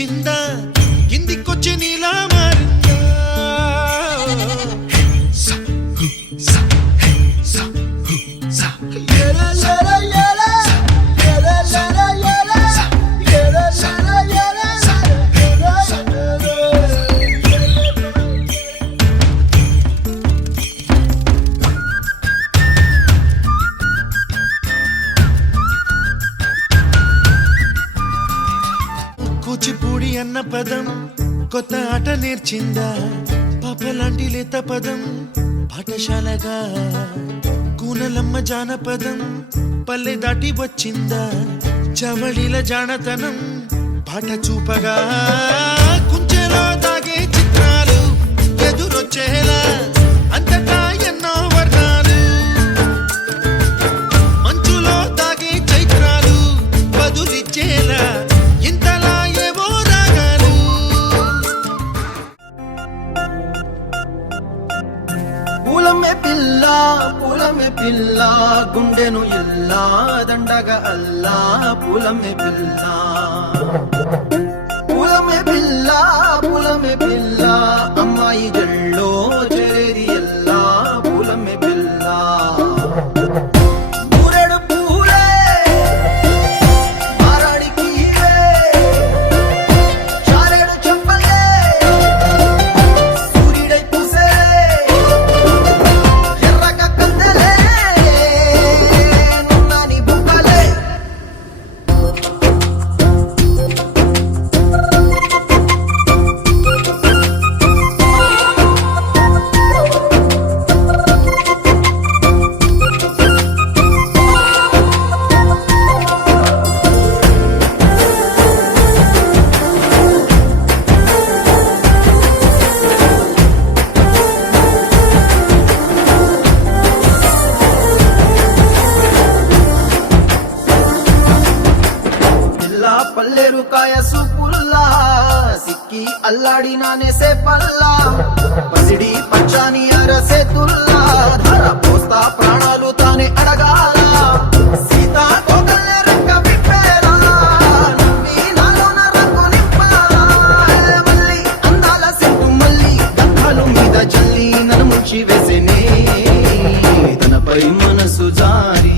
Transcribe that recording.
వచ్చిందా కిందికొచ్చి నీలా మారిందా కూచిపూడి అన్న పదం కొత్త ఆట నేర్చిందా పాపలాంటి లేత పదం పాఠశాలగా కూనలమ్మ జానపదం పల్లె దాటి వచ్చిందా చవళిల జానతనం పాట చూపగా కుంచెలో దాగే చిత్రాలు ఎదురొచ్చేలా అంతటా ఎన్నో వర్ణాలు మంచులో దాగే చైత్రాలు బదులిచ్చేలా పూలమే పిల్ల గుండెను ఇల్లా దండగ అల్లా పూలమే పిల్ల అమ్మాయి జల్లో చేరేది ఎల్లా పూలమే పిల్ల ఊరెడు పూలే మారాడికి చారెడు చెప్పలే సూర్యుడై పూసే పల్లెరుకాయ సూపుల్లా సిక్కి అల్లాడి నానేసే పల్లా పసిడి పచ్చాని అరసే తుల్లా ధర పోస్తా ప్రాణాలు తానే అడగాల సీతా కోకల్లే రెక్క విప్పేరా నవ్వి నాలోన రంగు నింపాలా మళ్ళీ అందాల సెట్టు మళ్ళీ గంధాలు మీద జల్లి నన్ను ముంచి వేసేనే తనపై మనసు జారి